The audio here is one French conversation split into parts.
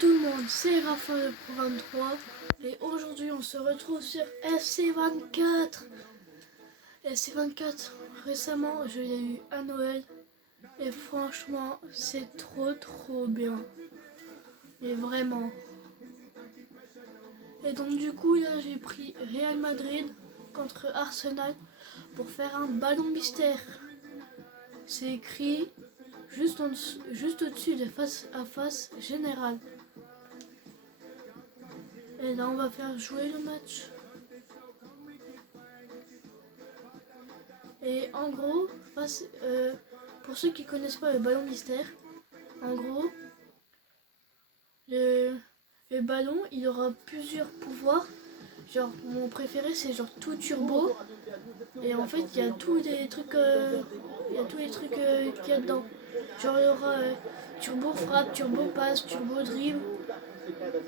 Tout le monde, c'est Raphaël pour 23 et aujourd'hui on se retrouve sur FC24. FC24, récemment je l'ai eu à Noël et franchement c'est trop bien. Mais vraiment. Et donc du coup là j'ai pris Real Madrid contre Arsenal pour faire un ballon mystère. C'est écrit juste au-dessus de face à face général. Et là on va faire jouer le match. Et en gros, pour ceux qui connaissent pas le ballon mystère, en gros, le ballon il aura plusieurs pouvoirs. Genre mon préféré c'est genre tout turbo. Et en fait il y a tous les trucs qu'il y a dedans. Genre il y aura turbo frappe, turbo passe, turbo dribble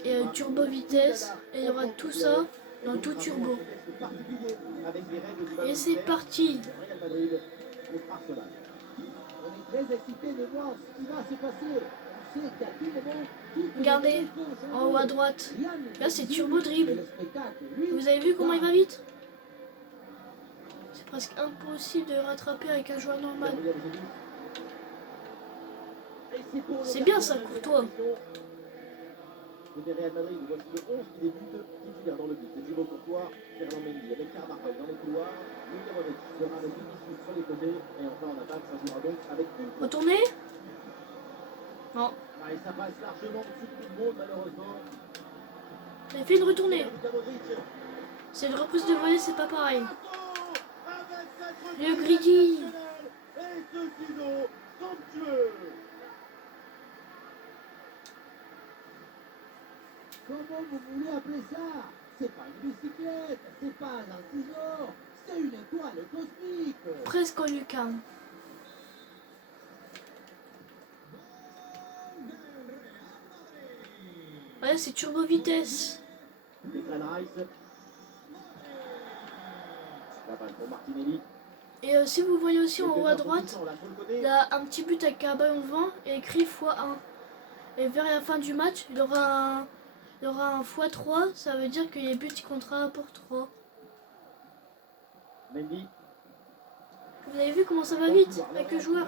et turbo vitesse. Et il y aura tout ça dans tout turbo. Et c'est parti. Très excité de voir ce qui va se passer. On sait qu'à tout moment, Regardez, en haut à droite, là c'est turbo dribble. Vous avez vu comment il va vite? C'est presque impossible de le rattraper avec un joueur normal. C'est bien ça, Courtois. Côté Real Madrid, voici le 11 qui débute titulaire dans le but. C'est Thibaut Courtois, Fernand Mendy avec Carvajal dans les couloirs. Luka Modric sera avec Vinicius sur les côtés. Et enfin en attaque, ça jouera donc avec une. Retournez? Non. Ah, et ça passe largement au-dessus de tout le monde, malheureusement. Il fait une retournée. C'est une reprise de volée, c'est pas pareil. Le Grigui. Et ce ciseau somptueux. Comment vous voulez appeler ça? C'est pas une bicyclette, c'est pas un ciseau, c'est une étoile cosmique. Presque en lucarne. Ouais, c'est turbo vitesse. Et si vous voyez aussi en haut à droite, il y a un petit but avec un ballon devant et écrit x1. Et vers la fin du match, il y aura un x3, ça veut dire que les buts il comptera pour 3. Vous avez vu comment ça va vite avec le joueur?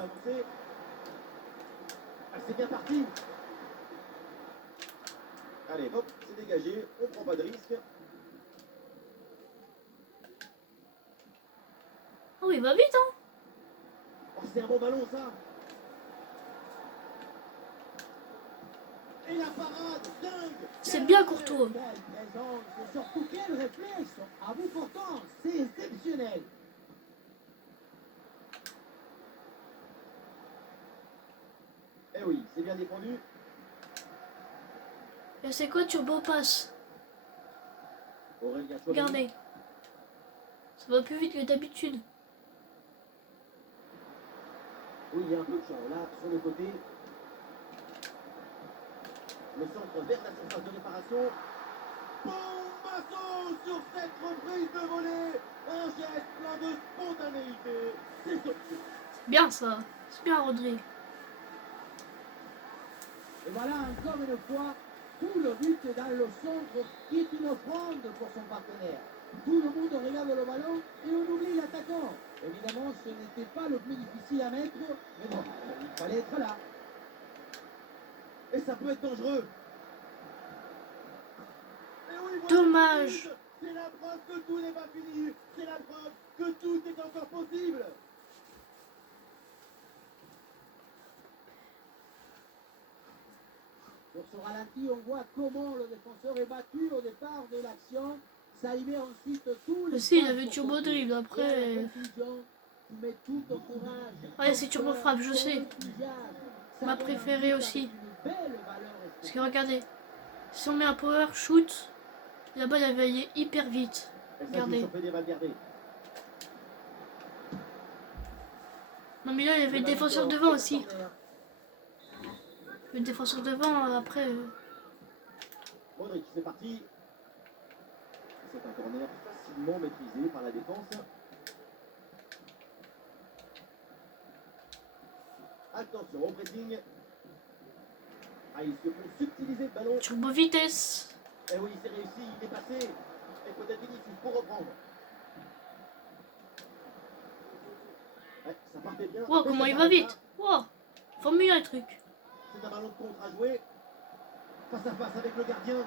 C'est bien parti. Allez, hop, c'est dégagé, on prend pas de risque. Oh, il va vite, hein? Oh, c'est un bon ballon, ça. Et la parade, dingue. C'est bien Courtois. Surtout quel réflexe à bout portant, c'est exceptionnel. Eh oui, c'est bien défendu. Et c'est quoi turbo passe? Regardez. Ça va plus vite que d'habitude. Oui, il y a un peu de champ là, sur le côté. Le centre vers la surface de réparation. Bombasso sur cette reprise de volée. Un geste plein de spontanéité. C'est surpris. C'est bien ça. C'est bien Rodri. Et voilà encore une fois, tout le but dans le centre qui est une offrande pour son partenaire. Tout le monde regarde le ballon et on oublie l'attaquant. Évidemment, ce n'était pas le plus difficile à mettre, mais bon, il fallait être là. Et ça peut être dangereux. Et oui, voilà. Dommage. C'est la preuve que tout n'est pas fini. C'est la preuve que tout est encore possible. Sur ce ralenti, on voit comment le défenseur est battu au départ de l'action. Ça libère ensuite tout le. Aussi, il avait turbo dribble après. Ouais, c'est turbo frappe, je sais. Ma préférée aussi. Parce que regardez, si on met un power shoot, la balle elle va aller hyper vite. Regardez. Non mais là il y avait le défenseur devant aussi. Le défenseur devant après. Modric, c'est parti. C'est un corner facilement maîtrisé par la défense. Attention au pressing. Ah, ils se font subtiliser le ballon. Turbo vitesse. Eh oui, c'est réussi, il est passé. Et peut-être Vinicius pour reprendre. Ouais, ça partait bien. Wow, Mais comment ça il va s'arrête là. vite. Wow, formule un truc. C'est un ballon de contre à jouer. Face à face avec le gardien.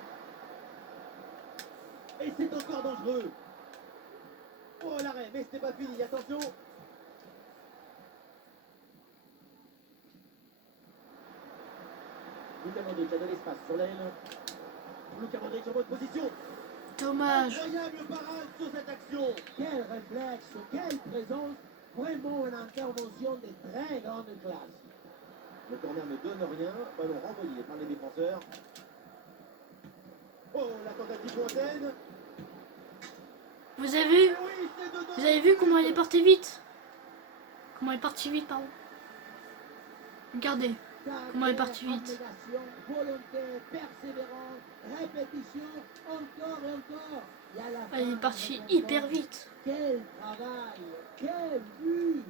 Et c'est encore dangereux. Oh l'arrêt, mais c'était pas fini, attention. Luka Modric a de l'espace sur l'aile. Luka Modric en bonne position. Dommage. Incroyable parade sur cette action. Quel réflexe, quelle présence. Vraiment une intervention de très grande classe. Le corner ne donne rien. Ballon renvoyé par les défenseurs. Oh, la tentative lointaine. Vous avez vu? Et oui, c'est dedans. Vous avez vu comment elle est partie vite? Comment elle est partie vite, pardon. Regardez. Comment elle est partie vite. Abnégation, volonté, persévérance, répétition, encore et encore. Et à la fin, Elle est partie récompense. hyper vite. Quel travail, quel but.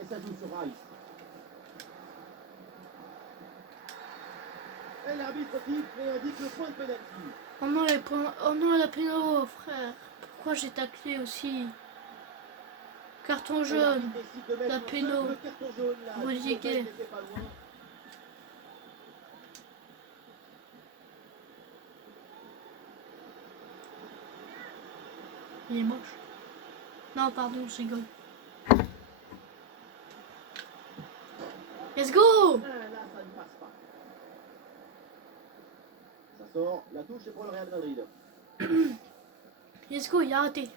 Et ça joue sur Rice. Et l'arbitre siffle et indique le point de pénalty. Oh non, les points. Oh non, la péno, frère. Pourquoi j'ai taclé aussi? Carton Et jaune. l'arbitre décide de mettre La un péno. simple carton jaune là. Modifié. Djokovic n'était pas loin. Il est moche. Non, pardon, je rigole. Let's go! Ah, là, ça ne passe pas. Ça sort. La touche est pour le Real Madrid. Let's go, il a raté.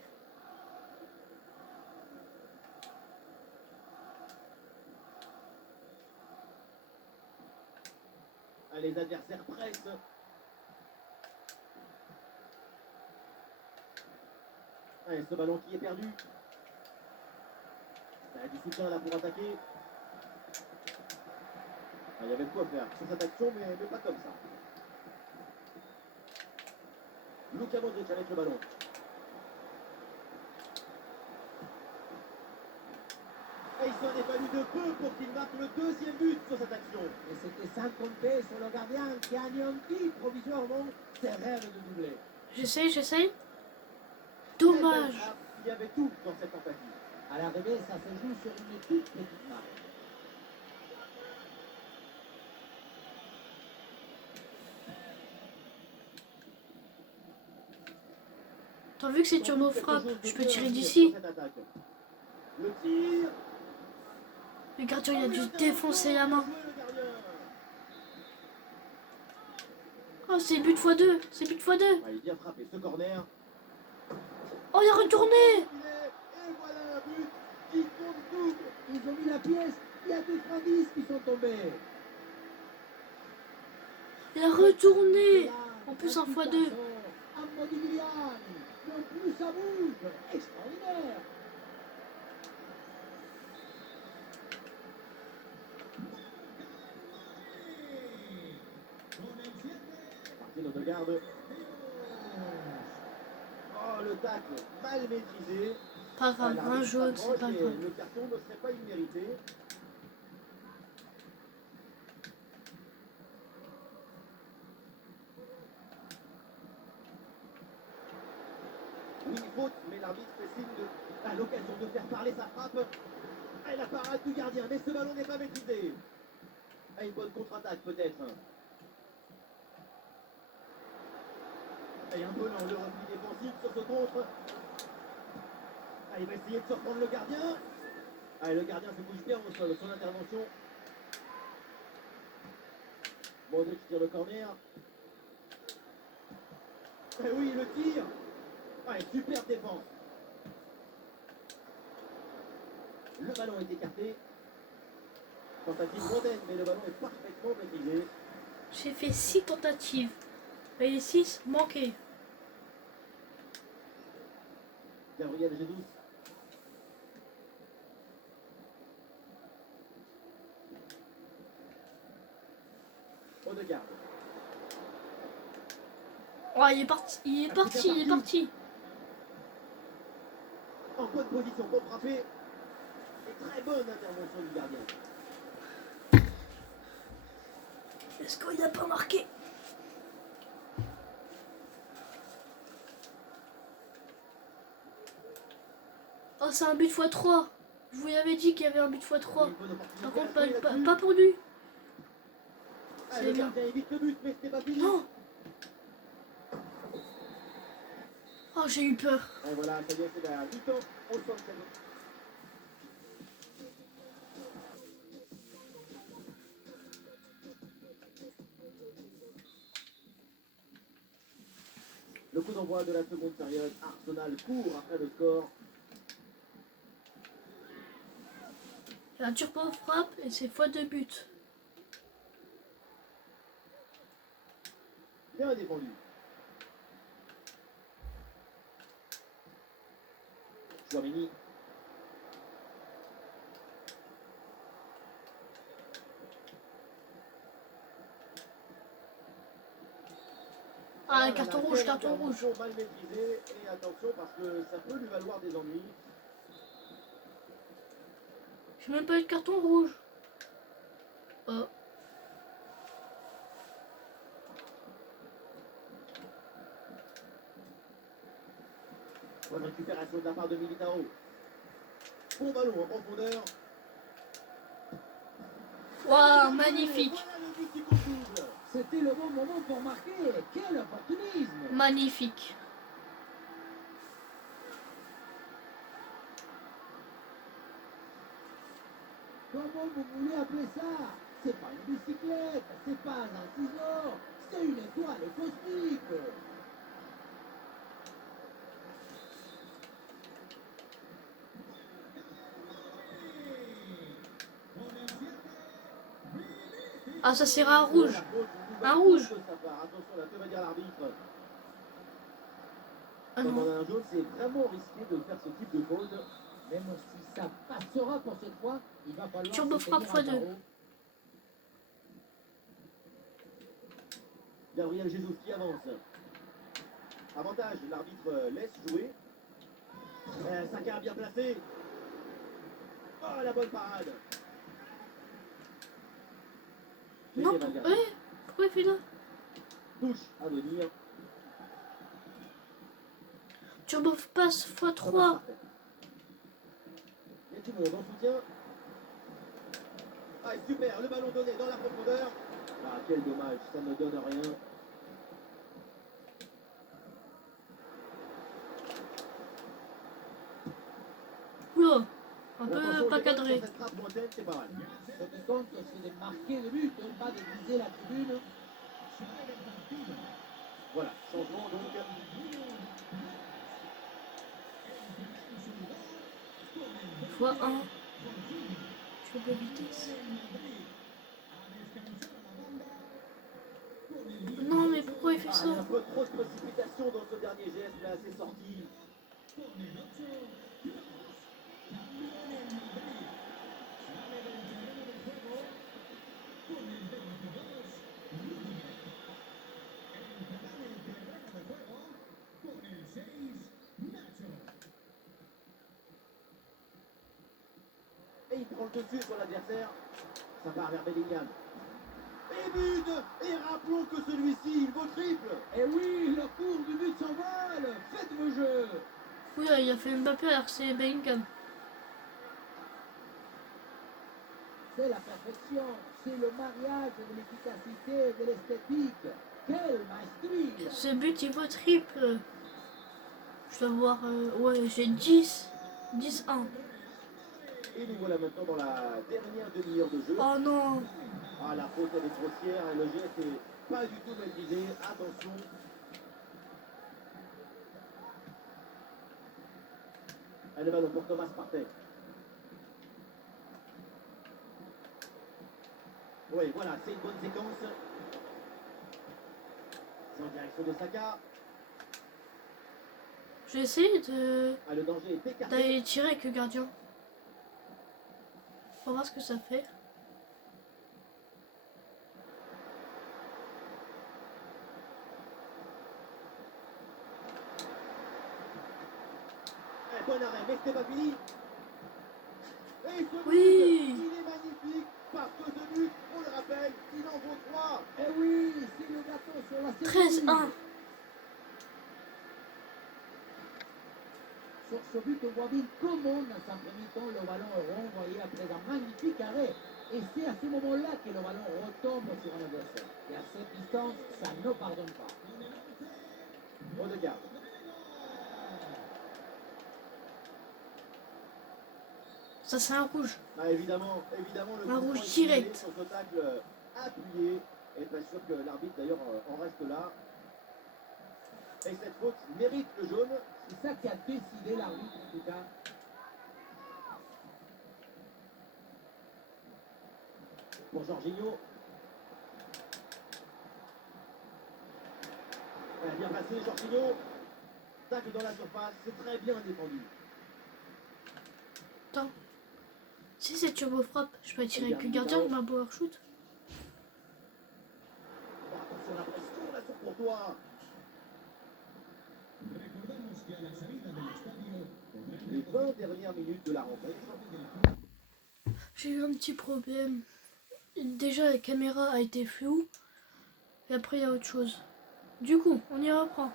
Ah, les adversaires pressent. Ah, et ce ballon qui est perdu. Ah, du soutien là pour attaquer. Ah, il y avait de quoi faire sur cette action, mais pas comme ça. Luka Modric avec le ballon. Et il s'en est fallu de peu pour qu'il marque le deuxième but sur cette action. Et c'était sans compter sur le gardien qui a anéanti provisoirement ses rêves de doubler. J'essaye. Quelle belle Dommage. frappe. Il y avait tout dans cette tentative. À l'arrivée, ça se joue sur une toute petite marque. T'as vu que c'est turbo Quelque frappe? chose de Je peux bien tirer à dire d'ici. sur cette attaque. Le tir. Le gardien, il a Oh, dû oui, défoncer la main. bien joué, le gardien. Oh, c'est but x2. C'est but x2. Ah, il est bien frappé ce corner. Oh, il a retourné. Et voilà un but qui compte double. Ils ont mis la pièce. Il y a 2 qui sont tombés. Il a retourné. En plus, en x2. Un Modigliani. Non plus ça bouge. Extraordinaire. Martino de garde. Oh, le tacle mal maîtrisé. Pas grave, L'arbitre un jaune, c'est s'approche pas et grave. le carton ne serait pas immérité. Oui, faute, mais l'arbitre fait signe à l'occasion de faire parler sa frappe. Et la parade du gardien, mais ce ballon n'est pas maîtrisé. Ah, une bonne contre-attaque peut-être. Et un peu lent le repli défensif sur ce contre. Ah, il va essayer de surprendre le gardien. Ah, et le gardien se bouge bien au sol, son intervention. Modric tire le corner. Et oui, le tir. Ah, et super défense. Le ballon est écarté. Tentative lointaine, mais le ballon est parfaitement maîtrisé. J'ai fait 6 tentatives. Et les 6 manqués. Gabriel Jesus. Odegaard. Oh, il est parti, il est parti, il est parti. En bonne position pour frapper. Et très bonne intervention du gardien. Est-ce qu'il n'a pas marqué? Oh, c'est un but x3. Je vous avais dit qu'il y avait un but x3. Par contre, pas pour lui. C'est bien. Non. Oh, j'ai eu peur. Et voilà, ça y est, c'est la mi-temps au centre. Le coup d'envoi de la seconde période, Arsenal court après le score. La turbo frappe et c'est x2 but. Bien défendu. Chouameni. Ah, un carton rouge, carton rouge. Mal maîtrisé et attention parce que ça peut lui valoir des ennuis. J'ai même pas eu de carton rouge. Oh. Bonne récupération de la part de Militao. Bon ballon en profondeur. Waouh, magnifique. Voilà le but qui compte double. C'était le bon moment pour marquer. Quel opportunisme. Magnifique. Comment vous voulez appeler ça? C'est pas une bicyclette, c'est pas un ciseau, c'est une étoile cosmique. Ah, ça sert un rouge. Un rouge. Attention là, que va dire l'arbitre? Ah Quand on non. a un jaune, c'est vraiment risqué de faire ce type de faute. Même si ça passera pour cette fois, il va falloir Turbo frappe x2. Gabriel Jesus qui avance. Avantage, l'arbitre laisse jouer. Saka a bien placé. Oh, la bonne parade. Non, pourquoi il fait là? Touche à venir. Turbo passe x3. Il y a du monde en soutien. Ah, super, le ballon donné dans la profondeur. Ah, quel dommage, ça ne donne rien. Oula, un peu pas cadré. Cette frappe lointaine, c'est pas mal. Ce qui compte, c'est de marquer le but, pas de viser la tribune. Voilà, changement donc. x1. Turbo vitesse. Non, mais pourquoi il fait Ah, ça? il y a un peu trop de précipitation dans ce dernier geste, là, c'est sorti. Et il prend le dessus sur l'adversaire. Ça part vers Bellingham. Et but. Et rappelons que celui-ci, il vaut triple. Et oui, le cours du but s'envole. Faites vos jeux. Oui, il a fait Mbappé alors que c'est Bellingham. C'est la perfection. C'est le mariage de l'efficacité et de l'esthétique. Quelle maestrie. Ce but, il vaut triple. Je dois voir... ouais, j'ai 10. 10-1. Et nous voilà maintenant dans la dernière demi-heure de jeu. Oh non. Ah, la faute, elle est grossière. Le geste est pas du tout maîtrisé. Attention. Le ballon pour Thomas Partey. Oui, voilà, c'est une bonne séquence. C'est en direction de Saka. Je vais essayer de Ah, le danger est écarté. d'aller tirer avec le gardien. On va voir ce que ça fait. bon arrêt, mais c'était pas fini. Et ce but, Oui. il est magnifique, parce que ce but, on le rappelle, il en vaut 3. Eh oui, c'est le gâteau sur la 13-1. Sur ce but, on voit bien comment, dans un premier temps, le ballon est renvoyé après un magnifique arrêt. Et c'est à ce moment-là que le ballon retombe sur un adversaire. Et à cette distance, ça ne pardonne pas. Odegaard. Ça, c'est un rouge. Ah, évidemment, le Un coup rouge franc est signalé direct. sur ce tacle appuyé. Et pas sûr que l'arbitre d'ailleurs en reste là. Et cette faute mérite le jaune. C'est ça qui a décidé l'arbitre, en tout cas. Pour Jorginho. Ouais, bien placé, Jorginho. Tacle dans la surface, c'est très bien défendu. Attends. Si c'est turbo frappe, je peux tirer avec le gardien ou ma power shoot. Oh, attention la pression là sur Courtois. Les 20 dernières minutes de la rencontre. J'ai eu un petit problème. Déjà, la caméra a été floue. Et après, il y a autre chose. Du coup, on y reprend.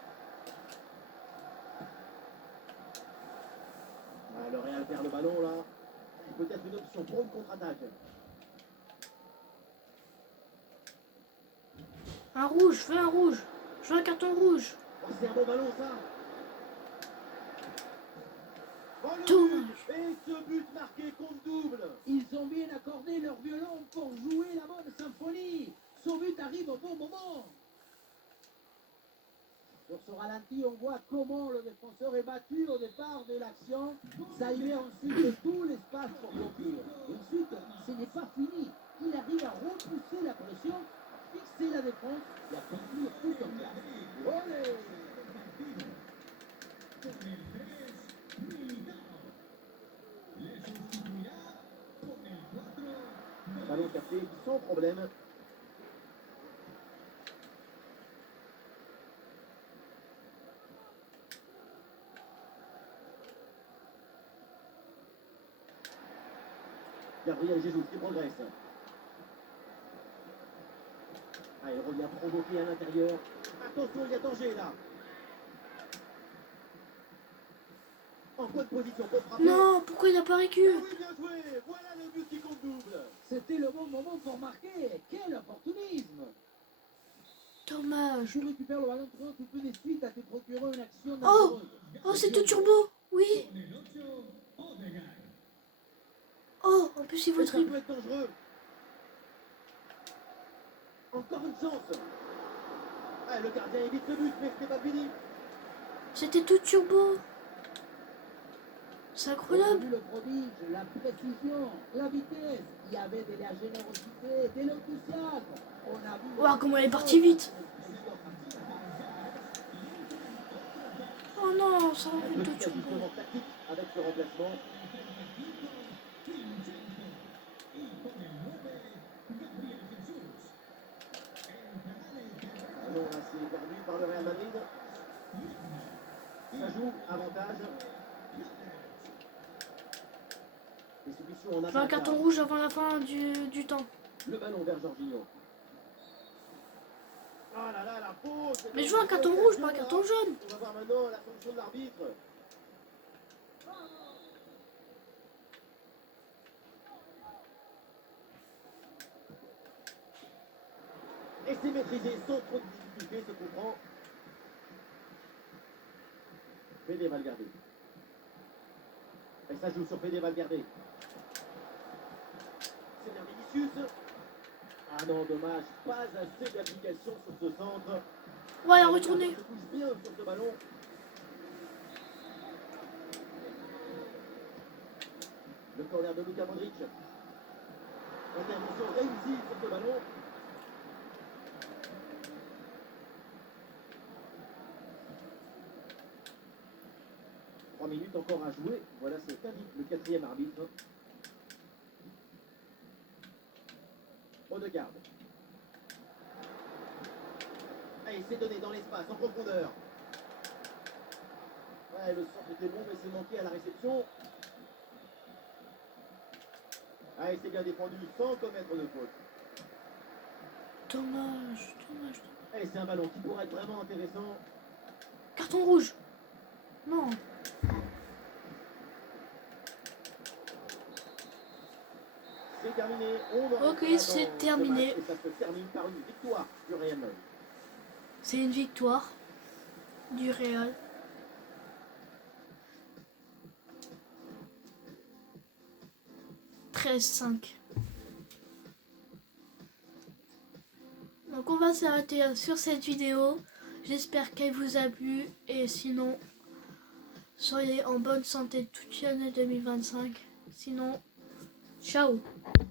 Ah, le Real perd le ballon là. Peut-être une option pour une contre-attaque. Un rouge, je veux un rouge. Je veux un carton rouge. Oh, c'est un bon ballon ça. Oh, le Dommage. but. Et ce but marqué compte double. Ils ont bien accordé leur violon pour jouer la bonne symphonie. Son but arrive au bon moment. Sur ce ralenti, on voit comment le défenseur est battu au départ de l'action. Ça libère ensuite tout l'espace pour conclure. Et ensuite, ce n'est pas fini. Il arrive à repousser la pression, à fixer la défense et à conclure tout en place. Olé! Ballon capté sans problème. Gabriel Jesus qui progresse. Ah, il revient provoquer à l'intérieur. Attention, il y a danger là. En bonne position pour frapper. Non, pourquoi il a pas Ah récu? oui, bien joué. Voilà le but qui compte double. C'était le bon moment pour marquer. Quel opportunisme! Dommage. Tu récupères le ballon trop, tu peux de suite à te procurer une action Oh, dangereuse. oh, c'est tout turbo. Oui. Oh, en plus, il vaut Et ça triple. peut être dangereux. Encore une chance. Ah, le gardien évite le but, mais c'était pas fini. C'était tout turbo. C'est On a incroyable. vu le prodige, la précision, la vitesse. Il y avait de la générosité, de l'enthousiasme. On a vu. Ouah, comment elle est partie vite. Oh non, ça Un raconte tout petit turbo. ajustement tactique avec ce remplacement. Ballon ainsi perdu par le Real Madrid. Ça joue, avantage. Les solutions en Je veux un attaque. carton là. rouge avant la fin du temps. Le ballon vers Jorginho. Ah là là, la faute. Mais je veux un carton rouge, pas un carton jaune. On va voir maintenant la sanction de l'arbitre. Et c'est maîtrisé sans trop de difficulté, se comprend. Fede Valverde. Et ça joue sur Fede Valverde. C'est bien Vinicius. Ah non, dommage, pas assez d'application sur ce centre. Ouais, il a Le retourné. gardien se couche bien sur ce ballon. Le corner de Luka Modric. Intervention réussie sur ce ballon. Minutes encore à jouer. Voilà ce qu'indique le quatrième arbitre. Odegaard. Ah, il s'est donné dans l'espace, en profondeur. Ouais, Ouais, le centre était bon, mais c'est manqué à la réception. Ah, il s'est bien défendu sans commettre de faute. Dommage. Et c'est un ballon qui pourrait être vraiment intéressant. Carton rouge. Non. C'est terminé. On va Ok, rentrer c'est dans ce terminé. match et ça se termine par une victoire du Real Madrid. C'est une victoire du Real. « 13-5. » Donc on va s'arrêter sur cette vidéo. J'espère qu'elle vous a plu. Et sinon, soyez en bonne santé toute l'année 2025. Sinon, ciao.